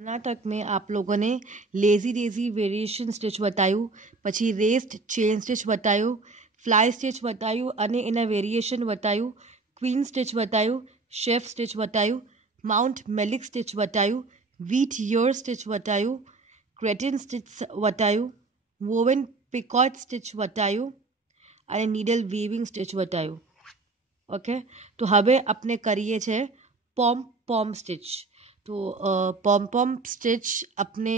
कर्नाटक में आप लोगों ने लेजी डेजी વેરિએશન સ્ટિચ બતાવ્યું, પછી રેસ્ટ ચેન સ્ટિચ બતાવ્યું, ફ્લાય સ્ટિચ બતાવ્યું અને એના વેરિએશન બતાવ્યું, ક્વીન સ્ટિચ બતાવ્યું, શેફ સ્ટિચ બતાવ્યું, માઉન્ટ મેલિક સ્ટિચ બતાવ્યું, વીટ યર સ્ટિચ બતાવ્યું, ક્રેટિન સ્ટિચ બતાવ્યું, વોવન પિકોટ સ્ટિચ બતાવ્યું અને નીડલ વીવિંગ સ્ટિચ બતાવ્યું. ઓકે, તો હવે આપણે કરીએ છીએ પોમ પોમ સ્ટિચ. તો પોમ પોમ સ્ટિચ આપણે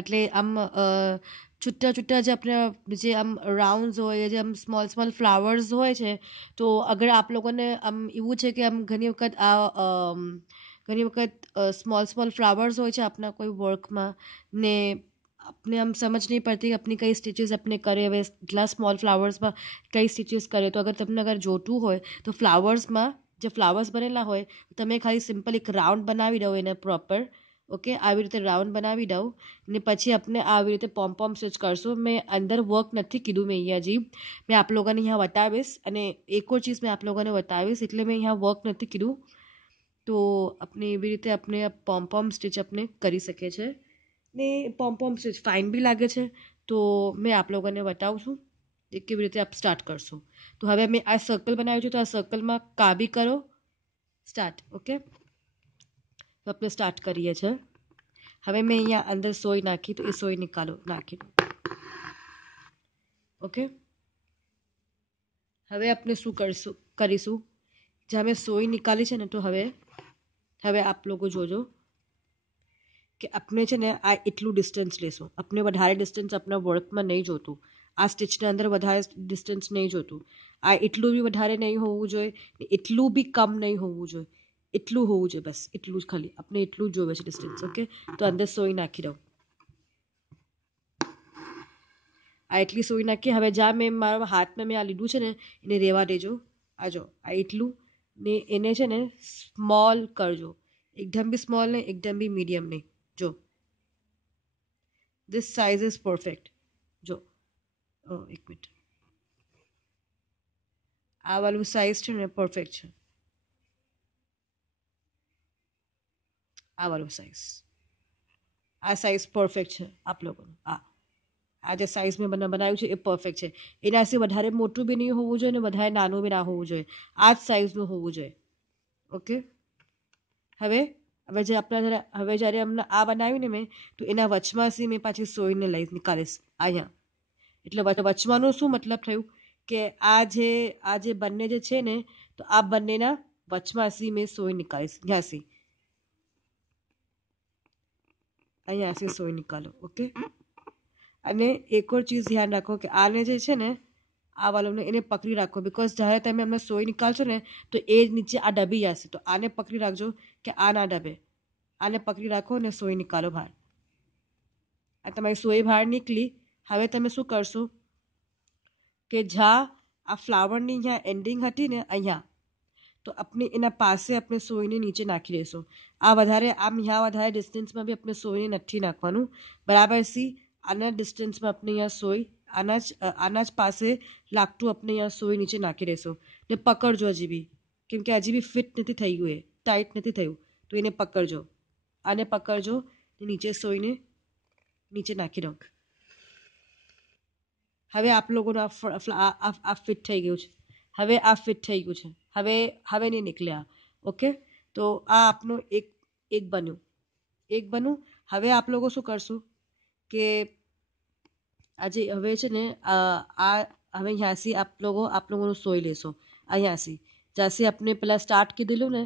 એટલે આમ છૂટા છૂટા જે આમ રાઉન્ડ્સ હોય, જે આમ સ્મોલ સ્મોલ ફ્લાવર્સ હોય છે, તો અગર આપ લોકોને આમ એવું છે કે આમ ઘણી વખત સ્મોલ સ્મોલ ફ્લાવર્સ હોય છે આપણા કોઈ વર્કમાં ને अपने हम समझ नहीं पाती कि अपनी कई स्टिचेस अपने करे हुए એટલા સ્મોલ ફ્લાવર્સમાં કઈ સ્ટિચીસ કરે. તો તમને અગર જોતું હોય તો ફ્લાવર્સમાં જે ફ્લાવર્સ બનેલા હોય તમે ખાલી સિમ્પલ એક રાઉન્ડ બનાવી દો એને પ્રોપર. ઓકે, આવી રીતે રાઉન્ડ બનાવી દઉં ને પછી આપણે આવી રીતે પોમ પોમ સ્ટિચ કરશું. મેં અંદર વર્ક નથી કીધું મેં અહીંયા જી, મેં આપ લોકોને અહીંયા બતાવીશ અને એક ઓર ચીઝ મેં આપ લોકોને બતાવીશ એટલે મેં અહીંયા વર્ક નથી કીધું. તો આપણે એવી રીતે આપણે પોમ પોમ સ્ટિચ આપણે કરી શકીએ છીએ ને પોમ પોમ સ્ટિચ ફાઇન બી લાગે છે. તો મેં આપ લોકોને બતાવું છું કે કેવી રીતે આપ સ્ટાર્ટ કરશો. તો હવે મેં આ સર્કલ બનાવ્યું છે, તો આ સર્કલમાં કાબી કરો સ્ટાર્ટ. ઓકે, તો આપણે સ્ટાર્ટ કરીએ છીએ. હવે મેં અહીંયા અંદર સોય નાખી, તો એ સોય નાખી દો. ઓકે, હવે આપણે શું કરીશું, જ્યાં મેં સોય નીકાળી છે ને, તો હવે આપ લોકો જોજો કે આપણે છે ને આ એટલું ડિસ્ટન્સ લેશું. આપણે વધારે ડિસ્ટન્સ આપણા વર્કમાં નહીં જોતું, આ સ્ટિચના અંદર વધારે ડિસ્ટન્સ નહીં જોતું. આ એટલું બી વધારે નહીં હોવું જોઈએ, એટલું બી કમ નહીં હોવું જોઈએ, એટલું હોવું જોઈએ, બસ એટલું જ ખાલી આપણે એટલું જ જોવે છે ડિસ્ટન્સ. ઓકે, તો અંદર સોય નાખી દઉં. આ એટલી સોય નાખી. હવે જ્યાં મેં મારા હાથમાં મેં આ લીધું છે ને એને રહેવા દેજો. આ જો આ એટલું ને એને છે ને સ્મોલ કરજો, એકદમ બી સ્મોલ નહીં, એકદમ બી મીડિયમ નહીં. જો ધીસ સાઇઝ ઇઝ પરફેક્ટ. જો એક મિનિટ, આ વાળું સાઇઝ છે ને પરફેક્ટ છે. આ વાળું સાઇઝ, આ સાઇઝ પરફેક્ટ છે આપ લોકોનું. આ જે સાઇઝ મેં બનાવ્યું છે એ પરફેક્ટ છે. એનાથી વધારે મોટું બી નહીં હોવું જોઈએ ને વધારે નાનું બી ના હોવું જોઈએ, આ જ સાઇઝનું હોવું જોઈએ. ઓકે, હવે જે આપણા હવે જ્યારે અમને આ બનાવ્યું ને મેં, તો એના વચમાંથી મેં પાછી સોયને નીકાળીશ અહીંયા. એટલે વચમાંનું શું મતલબ થયું કે આ જે બંને જે છે ને, તો આ બંનેના વચમાંથી મેં સોય નીકાળીશ. અહીંયાથી સોય નીકાળો. ઓકે, અને એક ઓર ચીઝ ધ્યાન રાખો કે આને જે છે ને આ વાળુને એને પકડી રાખો, બિકોઝ જ્યારે તમે અમને સોય નીકાળશો ને તો એ નીચે આ ડબી જશે. તો આને પકડી રાખજો કે આ ના ડબે. આને પકડી રાખો અને સોય નીકાળો બહાર. આ તમારી સોય બહાર નીકળી. હવે તમે શું કરશો કે જ્યાં આ ફ્લાવરની જ્યાં એન્ડિંગ હતી ને અહીંયા, તો આપણે એના પાસે આપણે સોયને નીચે નાખી દઈશું. આ વધારે વધારે ડિસ્ટન્સમાં બી આપણે સોયને નથી નાખવાનું. બરાબર સી આના ડિસ્ટન્સમાં આપણે અહીંયા સોય આના જ પાસે લાગતું આપણે અહીંયા સોય નીચે નાખી દઈશું. ને પકડજો હજી બી, કેમ કે હજી બી ફિટ નથી થઈ ગયું, એ ટાઈટ નથી થયું, તો એને પકડજો. આને પકડજો, નીચે સોયને નીચે નાખી દો. હવે આપ લોકોનું આ ફિટ થઈ ગયું છે. હવે આ ફિટ થઈ ગયું છે. હવે નહીં નીકળ્યા. ઓકે, તો આ આપનું એક બન્યું. હવે આપ લોકો શું કરશું કે આજે હવે છે ને આ હવે અહીંયાથી આપ લોકોનું સોય લેશો. અહીંયાથી જ્યાંથી આપણે પેલા સ્ટાર્ટ કીધેલું ને,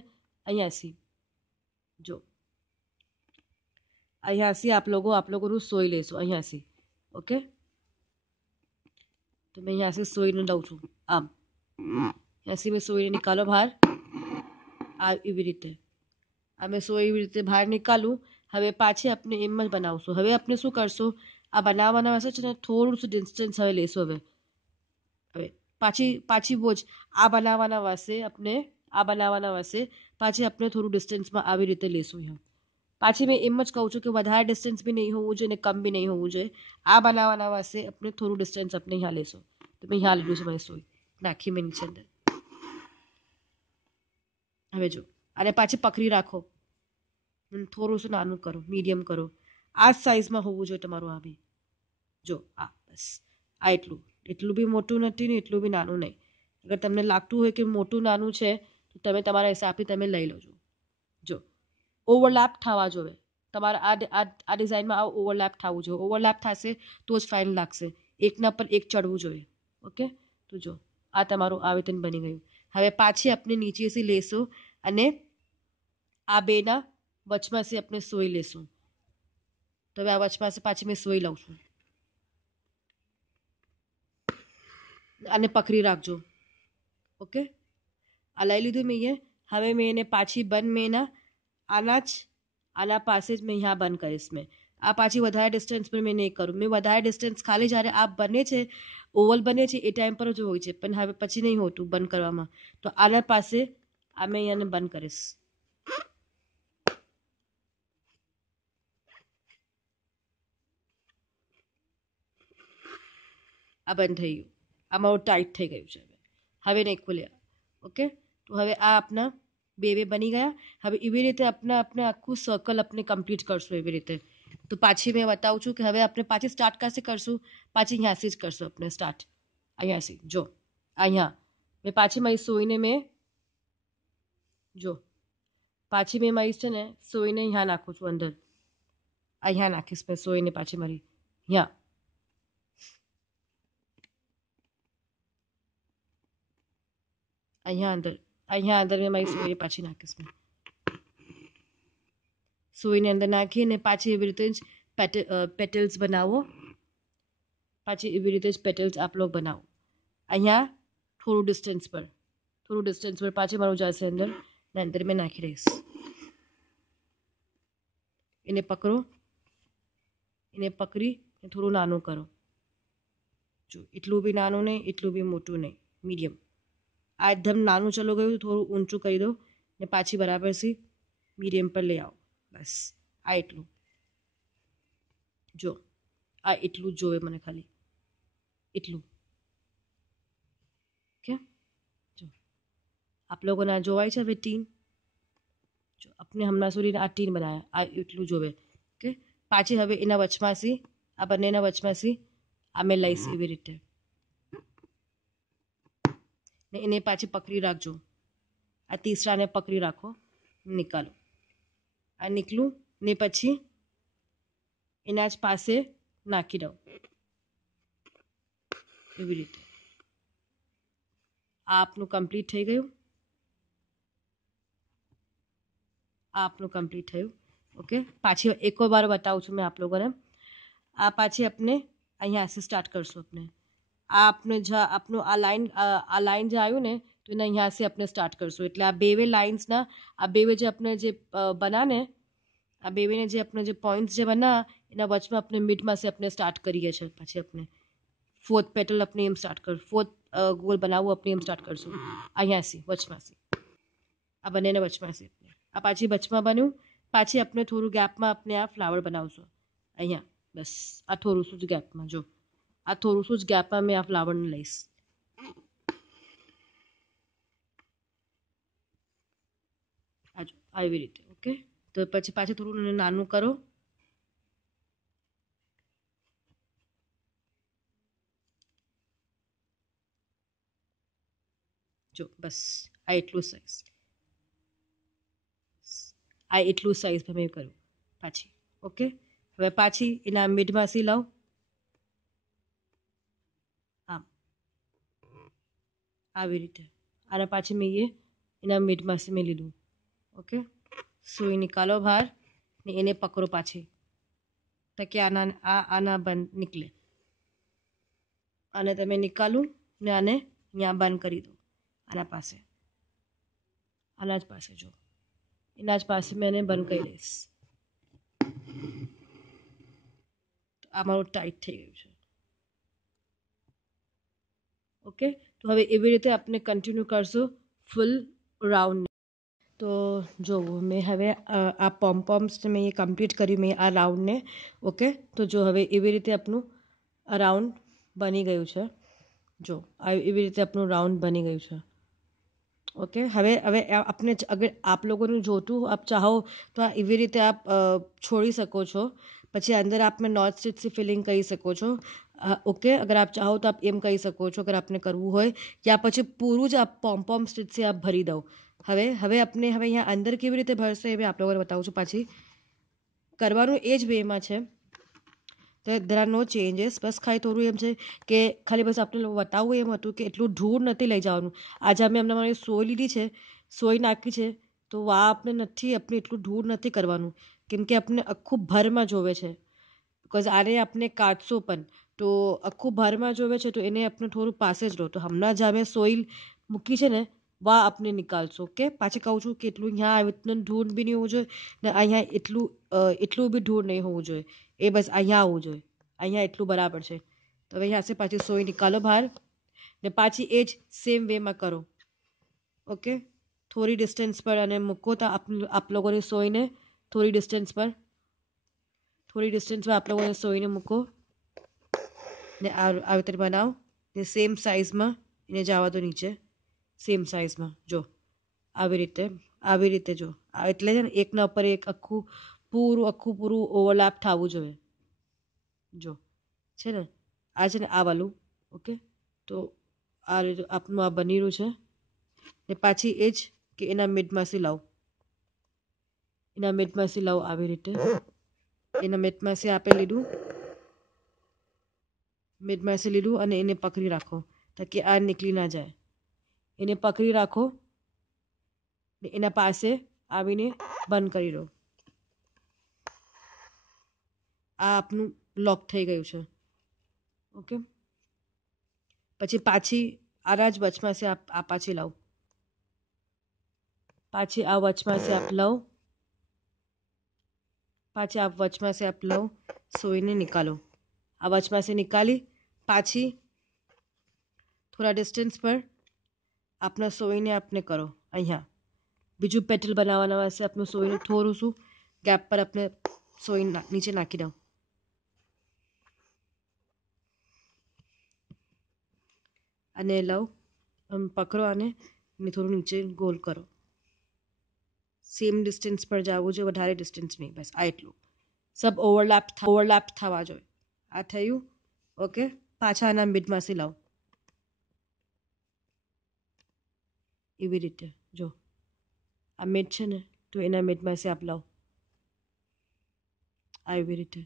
અહીંયાથી જો અહીંયાથી આપ લોકોનું સોય લેશો અહીંયાથી. ઓકે, તો મેં અહીંયાથી સોયને લઉં છું. આમ અહીંયાથી મેં સોયને નિકાલો બહાર. આ એવી રીતે અમે સોય એવી રીતે બહાર નિકાલું. હવે પાછી આપણે એમ જ બનાવશું. હવે આપણે શું કરશું, આ બનાવવાના વાસે છે ને થોડું ડિસ્ટન્સ હવે લેશું. હવે પાછી બોજ આ બનાવવાના વાસે પાછી આપણે થોડું ડિસ્ટન્સમાં આવી રીતે લેશું. અહીંયા પાછી મેં એમ જ કહું છું કે વધારે ડિસ્ટન્સ બી નહીં હોવું જોઈએ ને કમ બી નહીં હોવું જોઈએ. આ બનાવવાના વાસે આપણે થોડું ડિસ્ટન્સ આપણે અહીંયા લેશું. તો મેં અહીંયા લીધું છે મારી સોય નાખી મેં નીચે અંદર. હવે જો આને પાછી પકડી રાખો. થોડુંસું નાનું કરો, મીડિયમ કરો. આ જ સાઇઝમાં હોવું જોઈએ તમારું. આ બી જો આ બસ આ એટલું બી મોટું નથી ને એટલું બી નાનું નહીં. અગર તમને લાગતું હોય કે મોટું નાનું છે તો તમે તમારા હિસાબથી તમે લઈ લેજો. જો ઓવરલેપ થવા જોઈએ તમારા આ ડિઝાઇનમાં. આ ઓવરલેપ થવું જોઈએ. ઓવરલેપ થશે તો જ ફાઇન લાગશે. એકના પર એક ચડવું જોઈએ. ઓકે, તો જો આ તમારું આવેદન બની ગયું. હવે પાછી આપણે નીચેથી લેશું અને આ બેના વચમાંથી આપણે સોઈ લેશું. તો હવે આ વચમાંથી પાછી મેં સોઈ લઉં છું. આને પકડી રાખજો. ઓકે, આ લઈ લીધું મેં. હવે મેં એને પાછી બંધ મેં આના પાસે જ મેં અહીંયા બંધ કરીશ. મેં આ પાછી વધારે ડિસ્ટન્સ પર મેં નહીં કરું. મેં વધારે ડિસ્ટન્સ ખાલી જ્યારે આ બને છે, ઓવલ બને છે એ ટાઈમ પર જ હોય છે, પણ હવે પછી નહીં હોતું બંધ કરવામાં. તો આના પાસે આ મેં અહીંયાને બંધ કરીશ. આ બંધ થઈ ગયું. આ મારું ટાઈટ થઈ ગયું છે. હવે નહીં ખુલ્યા. ઓકે, તો હવે આ આપણા બે બની ગયા. હવે એવી રીતે આપણે આખું સર્કલ આપણે કમ્પ્લીટ કરશું એવી રીતે. તો પાછી મેં બતાવું છું કે હવે આપણે પાછી સ્ટાર્ટ ક્યાંથી કરશું. પાછી અહીંયાથી જ કરશું આપણે સ્ટાર્ટ. અહીંયાથી જો અહીંયા મેં પાછી મારી સોઈને પાછી મેં મારી છે ને સોઈને અહીંયા નાખું છું અંદર. અહીંયા નાખીશ મેં સોઈને પાછી મારી અહીંયા અંદર મેં મારી સોઈને પાછી નાખીશ. મેં સોઈને અંદર નાખીને પાછી એવી રીતે જ પેટલ્સ બનાવો. પાછી એવી રીતે જ પેટલ્સ આપ લોગ બનાવો. અહીંયા થોડું ડિસ્ટન્સ પર પાછી મારું જશે અંદર ને અંદર મેં નાખી દઈશ. એને પકડી થોડું નાનું કરો. જો એટલું બી નાનું નહીં, એટલું બી મોટું નહીં, મીડિયમ. આ એકદમ નાનું ચલો ગયું, થોડું ઊંચું કરી દો ને પાછી બરાબરથી મીડિયમ પર લઈ આવો. બસ આ એટલું. જો આ એટલું જ જોવે મને, ખાલી એટલું. ઓકે, જો આપ લોકોને આ જોવાય છે હવે ટીન. જો આપણે હમણાં સુધી આ ટીન બનાવ્યા. આ એટલું જોવે. ઓકે, પાછી હવે એના વચમાંથી આ બંનેના વચમાંથી અમે લઈશ એવી રીતે ને એને પાછી પકડી રાખજો. આ તીસરાને પકડી રાખો. નિકાલો. આ નીકળું ને પછી એના જ પાસે નાખી દઉં એવી રીતે. આ આપનું કમ્પ્લીટ થઈ ગયું. ઓકે, પાછી એક વાર બતાવું છું મેં આપ લોકોને. આ પાછી આપણે અહીંયાથી સ્ટાર્ટ કરશું. આપનું આ લાઈન જે આવ્યું ને તો એને અહીંયાથી આપણે સ્ટાર્ટ કરશું. એટલે આ બે લાઇન્સના જે આપણે જે બનાને આ બેને જે આપણે જે પોઈન્ટ્સ જે બના એના વચમાં આપણે મિડમાંથી આપણે સ્ટાર્ટ કરીએ છીએ. પછી આપણે ફોર્થ પેટલ આપણે એમ સ્ટાર્ટ કરશું. ફોર્થ ગોલ બનાવવું આપણે એમ સ્ટાર્ટ કરશું અહીંયાથી વચમાંથી. આ બંનેને વચમાંથી આ પાછી વચમાં બન્યું. પાછી આપણે થોડું ગેપમાં આપણે આ ફ્લાવર બનાવશું અહીંયા. બસ આ થોડું શું જ ગેપમાં. જો આ થોડું શું જ ગેપમાં મેં આ ફ્લાવરને લઈશ. આવી રીતે. ઓકે, તો પછી પાછું થોડું નાનું કરો. જો બસ આ એટલું સાઈઝ મેં કર્યું પાછી. ઓકે, હવે પાછી એના મિડમાંથી લાવ. આમ આવી રીતે આને પાછી મેં એના મિડમાંથી મેં લીધું. ઓકે, સુઈ નિકાલો બહાર ને એને પકડો પાછી તાકે આના બંધ નીકળે. આને તમે નિકાલું ને આને અહીંયા બંધ કરી દો. આના જ પાસે જો એના જ પાસે મેં એને બંધ કરી દઈશ. આ મારું ટાઈટ થઈ ગયું છે. ઓકે, તો હવે એવી રીતે આપણે કન્ટિન્યુ કરશું ફૂલ રાઉન્ડ. તો જો મેં હવે આ પોમ્પોમ્સ મેં એ કમ્પ્લીટ કર્યું મેં આ રાઉન્ડને. ઓકે, તો જો હવે એવી રીતે આપણું રાઉન્ડ બની ગયું છે. જો એવી રીતે આપણું રાઉન્ડ બની ગયું છે. ઓકે, હવે હવે આપને અગર આપ લોકોનું જોતું આપ ચાહો તો એવી રીતે આપ છોડી શકો છો. પછી અંદર આપને નોર્થ સ્ટિચથી ફિલિંગ કરી શકો છો. ઓકે, અગર આપ ચાહો તો આપ એમ કહી શકો છો અગર આપને કરવું હોય, યા પછી પૂરું જ આપ પોમ સ્ટિચથી આપ ભરી દો. હવે હવે આપને હવે અહીંયા અંદર કેવી રીતે ભરશે એ આપ લોકોને બતાવું છું. પાછી કરવાનું એ જ વેમાં છે. તો દેર આર નો ચેન્જીસ. બસ ખાલી થોડું એમ છે કે ખાલી બસ આપણે બતાવવું એમ હતું કે એટલું ધૂળ નથી લઈ જવાનું. આજે અમે અમને મારી સોય લીધી છે, સોય નાખી છે, તો આ આપણે નથી આપણે એટલું ધૂળ નથી કરવાનું, કેમ કે આપણે આખું ભરમાં જોવે છે. બિકોઝ આને આપણે કાઢશો પણ તો આખું ભારમાં જોવે છે, તો એને આપણે થોડું પાસે જ રહો. તો હમણાં જ અમે સોઇલ મૂકી છે ને વા આપણે નિકાલશો. ઓકે, પાછી કહું છું કે એટલું અહીંયા આવી રીતનું ધૂળ બી નહીં હોવું જોઈએ ને અહીંયા એટલું બી ધૂળ નહીં હોવું જોઈએ. એ બસ અહીંયા આવવું જોઈએ. અહીંયા એટલું બરાબર છે. તો હવે અહીંયા से પાછી સોય નિકાલો બહાર ને પાછી એ જ સેમ વેમાં કરો. ઓકે, થોડી ડિસ્ટન્સ પર અને મૂકો તો આપ લોકોની સોયને થોડી ડિસ્ટન્સ પર આપ લોકોને સોયને મૂકો ને આવી રીતે બનાવો ને સેમ સાઇઝમાં એને જવા દો નીચે. સેમ સાઇઝમાં જો આવી રીતે જો એટલે છે ને એકના ઉપર એક આખું પૂરું ઓવરલેપ થવું જોઈએ. જો છે ને આ છે ને આ વાલું. ઓકે, તો આ રીતે આપનું આ બની રહ્યું છે ને પાછી એ જ કે એના મિડમાંથી લાવો આવી રીતે એના મિડમાંથી આપે લીધું અને એને પકડી રાખો તાકી આ નીકળી ના જાય. એને પકડી રાખો ને એના પાસે આવીને બંધ કરી દો. આ આપનું લોક થઈ ગયું છે. ઓકે, પછી પાછી આના જ વચમાં આ પાછી લાવો. પાછી આ વચમાં આપ લો સોઈને નિકાલો. આ વચમાં से निकाली પાછી થોડા ડિસ્ટન્સ પર આપના સોઈને આપને કરો. અહીંયા બીજું પેટલ બનાવવાના વાસ્તે આપનું સોઈને થોડું શું ગેપ પર આપણે સોઈ નીચે નાખી દો અને લવ પકડો આને થોડું નીચે ગોલ કરો. સેમ ડિસ્ટન્સ પર જવું જોઈએ, વધારે ડિસ્ટન્સ નહીં. બસ આ એટલું સબ ઓવરલેપ થવા જોઈએ. આ થયું. ઓકે, પાછા આના મિડમાંથી લાવો એવી રીતે. જો આ મિડ છે ને તો એના મિડમાંથી આપ લાવો આવી રીતે.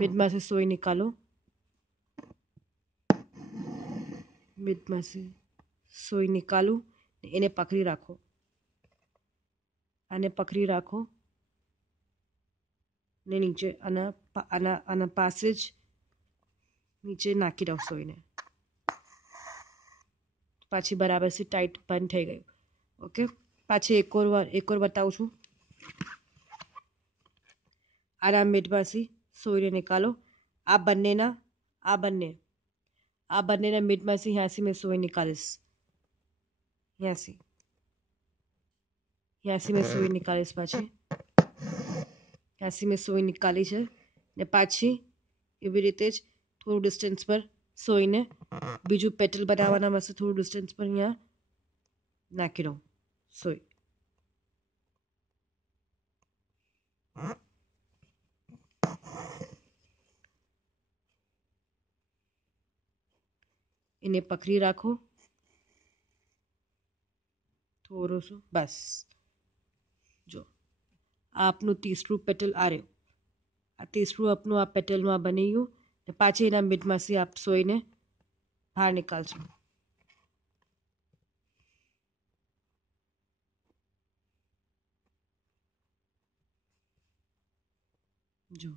મિડમાંથી સોય નિકાલો. મિડમાંથી સોય નિકાલું એને પકડી રાખો. આને પકડી રાખો ને નીચે આના પાસે જ નીચે નાખી દો સોયને. પાછી બરાબરથી ટાઈટ બંધ થઈ ગયું. ઓકે, પાછી એક ઓર બતાવું છું. આના મિડમાંથી સોયને નિકાલો. આ બંનેના મિડમાંથી ત્યાંથી મેં સોય નિકાલીશ. ત્યાંથી મેં સોય નિકાલીશ. પાછી ત્યાંથી મેં સોય નિકાલી છે ને પાછી એવી રીતે જ થોડું ડિસ્ટન્સ પર સોઈને બીજું પેટલ બનાવવાના મસ્ત થોડું ડિસ્ટન્સ પર અહીંયા નાખી દો સોય. એને પકડી રાખો થોડું શું. બસ જો આ આપનું તીસરું પેટલ આ રહ્યું. આ તીસરું આપનું આ પેટલમાં બની ગયું ને પાછી એના મિડમાંથી આપ સોઈને બહાર નિકાલશો. જો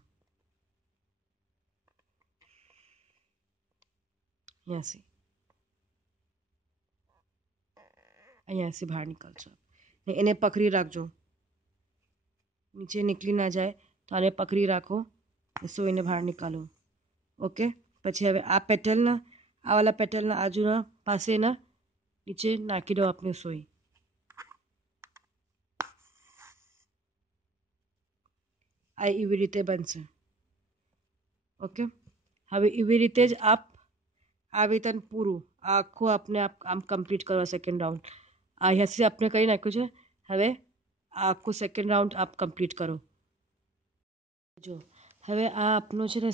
અહીંયાથી બહાર નીકળશો ને એને પકડી રાખજો. નીચે નીકળી ના જાય તો આને પકડી રાખો ને સોઈને બહાર નિકાલો. ઓકે, પછી હવે આ વાલા પેટલના આજુના પાસેના નીચે નાખી દો આપને સોઈ. આ એવી રીતે બનશે. ઓકે, હવે એવી રીતે જ આપ આવી રીતે પૂરું આખું આપને આમ કમ્પ્લીટ કરો. સેકન્ડ રાઉન્ડ અહીંયાથી આપણે કરી નાખ્યું છે. હવે આ આખું સેકન્ડ રાઉન્ડ આપ કમ્પ્લીટ કરો. જો હવે આ આપનું છે ને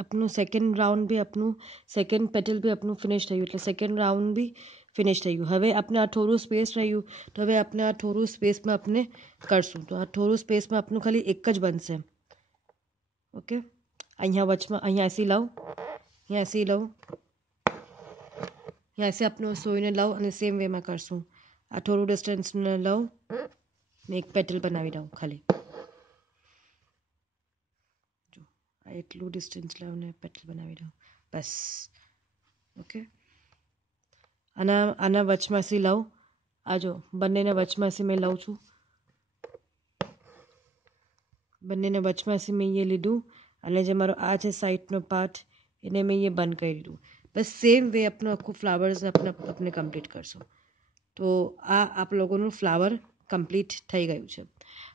આપણું સેકન્ડ રાઉન્ડ બી આપણું સેકન્ડ પેટલ બી આપણું ફિનિશ થયું, એટલે સેકન્ડ રાઉન્ડ બી ફિનિશ થયું. હવે આપણે આ થોડું સ્પેસ રહ્યું, તો હવે આપણે આ થોડું સ્પેસમાં આપણે કરશું. તો આ થોડું સ્પેસમાં આપણું ખાલી એક જ બનશે. ઓકે, અહીંયા વચમાં અહીંયા એસી લાવ, અહીંયા એસી લાવ, અહીંયા એસી આપણું સોઈને લાવ અને સેમ વેમાં કરશું. આ થોડું ડિસ્ટન્સને લાવ ને એક પેટલ બનાવી દઉં ખાલી. જો આ એટલું ડિસ્ટન્સ લાવને પેટલ બનાવી દઉં બસ. ઓકે, આના વચમાંથી લાવ. આ જો બંનેના વચમાંથી મેં લઉં છું. બંનેના વચમાંથી મેં એ લીધું અને જે મારો આ છે સાઈડનો પાર્ટ એને મેં એ બંધ કરી દીધું. બસ સેમ વે આપણું આખું ફ્લાવર્સ આપણે કમ્પ્લીટ કરશું. તો આ આપ લોકોનું ફ્લાવર કમ્પ્લીટ થઈ ગયું છે.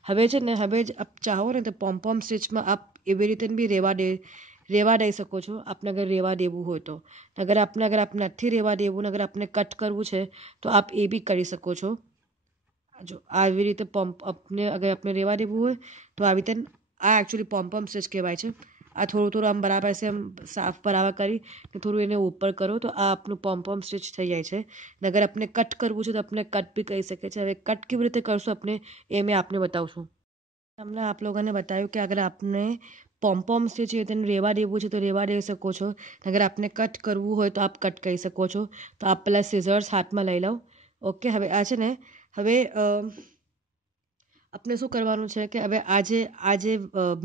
હવે છે ને હવે જ આપ ચાહો ને તો પોમ્પોમ સ્ટિચમાં આપ એવી રીતે બી રેવા દઈ શકો છો, આપને અગર રેવા દેવું હોય તો. અગર આપણે નથી રેવા દેવું, અગર આપણે કટ કરવું છે તો આપ એ બી કરી શકો છો. જો આવી રીતે અગર આપણે રેવા દેવું હોય તો આવી રીતે આ એકચ્યુઅલી પોમ્પોમ સ્ટિચ કહેવાય છે. આ થોડું આમ બરાબર છે, આમ સાફ બરાબર કરી થોડું એને ઉપર કરો તો આ આપણું પોમ્પોમ સ્ટિચ થઈ જાય છે. અગર આપણે કટ કરવું છે તો આપણે કટ બી કરી શકીએ છીએ. હવે કટ કેવી રીતે કરશું આપણે એ મેં આપને બતાવશું. હમણાં આપ લોકોને બતાવ્યું કે અગર આપને પોમ્પોમ સ્ટિચ તેને રેવા દેવું છે તો રેવા દઈ શકો છો. અગર આપને કટ કરવું હોય તો આપ કટ કરી શકો છો. તો આપ પહેલાં સિઝર્સ હાથમાં લઈ લો. ઓકે, હવે આ છે ને હવે આપણે શું કરવાનું છે કે હવે આ જે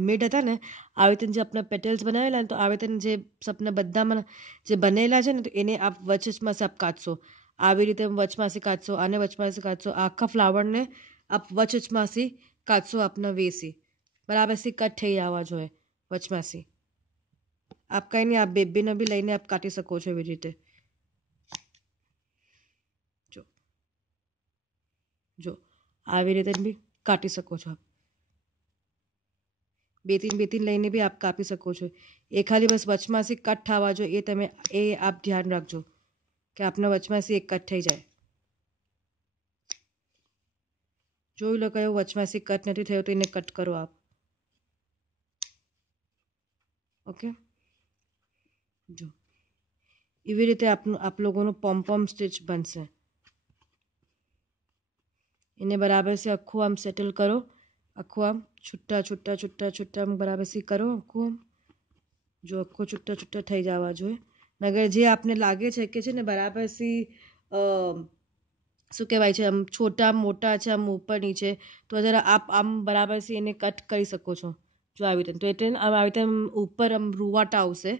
મિડ હતા ને આવી રીતે જે આપણે પેટલ્સ બનાવેલા ને તો આવી રીતે જે સપના બધામાં જે બનેલા છે ને તો એને આપ વચમાંથી આપ કાઢશો. આવી રીતે વચમાંથી કાઢશો, આને વચમાંથી કાઢશો. આખા ફ્લાવરને આપ વચમાંથી કાઢશો આપના વેસી બરાબરથી કટ થઈ આવવા જોઈએ વચમાંથી. આપ કંઈ નહીં, આપ બેબીને બી લઈને આપ કાઢી શકો છો એવી રીતે. જો આવી રીતે બી કાઢી શકો છો. આપ બે ત્રણ લઈને બી આપ કાપી શકો છો. એ ખાલી બસ વચમાંથી કટ થવા જોઈએ એ આપ ધ્યાન રાખજો કે આપના વચમાંથી એક કટ થઈ જાય. જોઈ લો કયો વચમાંથી કટ નથી થયો તો એને કટ કરો આપ. ઓકે, જો એવી રીતે આપ લોકોનું પોમ્પોમ સ્ટિચ બનશે. એને બરાબરથી આખું આમ સેટલ કરો, આખું આમ છૂટા આમ બરાબરથી કરો આખું આમ. જો આખું છૂટા થઈ જવા જોઈએ. અગર જે આપને લાગે છે કે છે ને બરાબરથી શું કહેવાય છે આમ છોટા મોટા છે આમ ઉપર નીચે તો જરા આપ આમ બરાબરથી એને કટ કરી શકો છો. જો આવી રીતે તો એટલે આવી રીતે ઉપર આમ રૂવાટા આવશે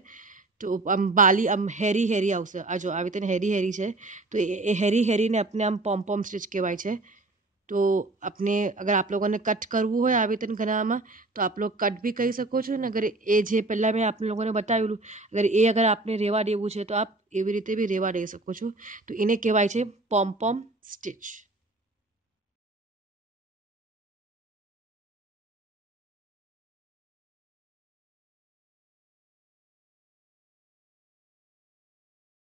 તો આમ બાલી આમ હેરી આવશે. આ જો આવી રીતે હેરી છે તો એ હેરીને આપણે આમ પોમ્પોમ સ્ટિચ કહેવાય છે. તો આપને અગર આપ લોકોને કટ કરવું હોય આવી રીતે ઘણામાં તો આપ લોકો કટ બી કરી શકો છો. ને અગર એ જે પહેલાં મેં આપ લોકોને બતાવેલું અગર આપને રેવા દેવું છે તો આપ એવી રીતે બી રેવા દઈ શકો છો. તો એને કહેવાય છે પોમ્પોમ સ્ટિચ.